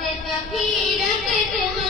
te